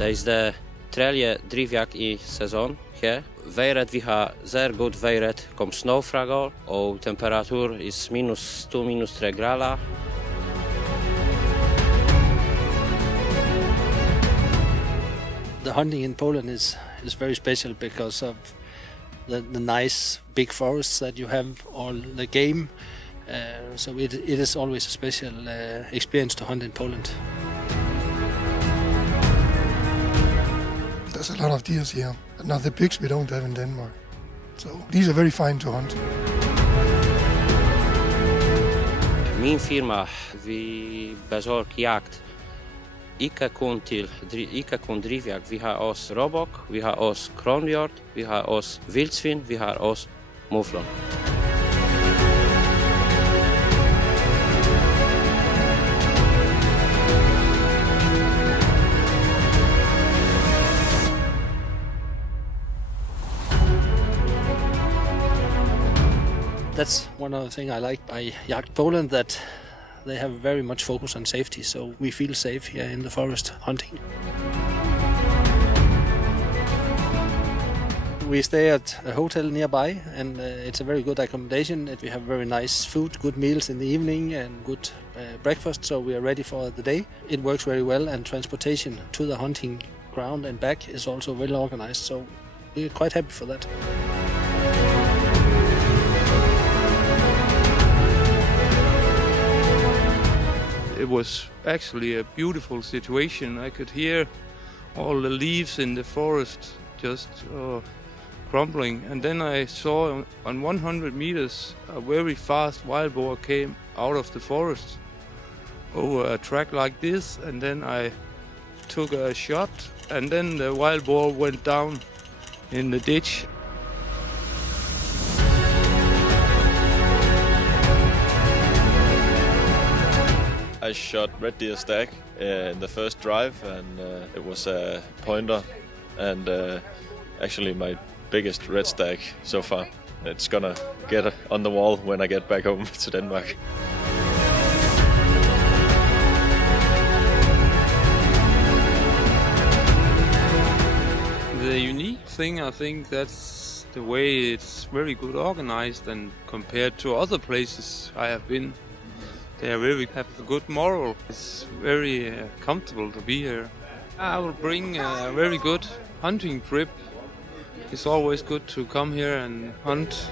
Dat is de tredje driewerk i seizoen hier. Weiret we har zeer goed weiret, kom snowfragol, o temperatuur is minus 2, minus 3 graden. The hunting in Poland is very special because of the nice big forests that you have, all the game. So it is always a special experience to hunt in Poland. There's a lot of deers here, but not the pigs we don't have in Denmark. So these are very fine to hunt. Min firma, vi bezorg jakt. Ikke kun drivjakt. Vi har også råbuk, vi har også kronhjort, vi har også vildsvin, vi har også muflon. That's one of the things I like by Jagt Poland, that they have very much focus on safety, so we feel safe here in the forest hunting. We stay at a hotel nearby, and it's a very good accommodation. We have very nice food, good meals in the evening, and good breakfast, so we are ready for the day. It works very well, and transportation to the hunting ground and back is also well organized, so we're quite happy for that. It was actually a beautiful situation. I could hear all the leaves in the forest just crumbling. And then I saw on 100 meters a very fast wild boar came out of the forest over a track like this. And then I took a shot, and then the wild boar went down in the ditch. I shot red deer stag in the first drive, and it was a pointer, and actually my biggest red stag so far. It's gonna get on the wall when I get back home to Denmark. The unique thing, I think, that's the way it's very good organized, and compared to other places I have been. They really have a good moral. It's very comfortable to be here. I will bring a very good hunting trip. It's always good to come here and hunt.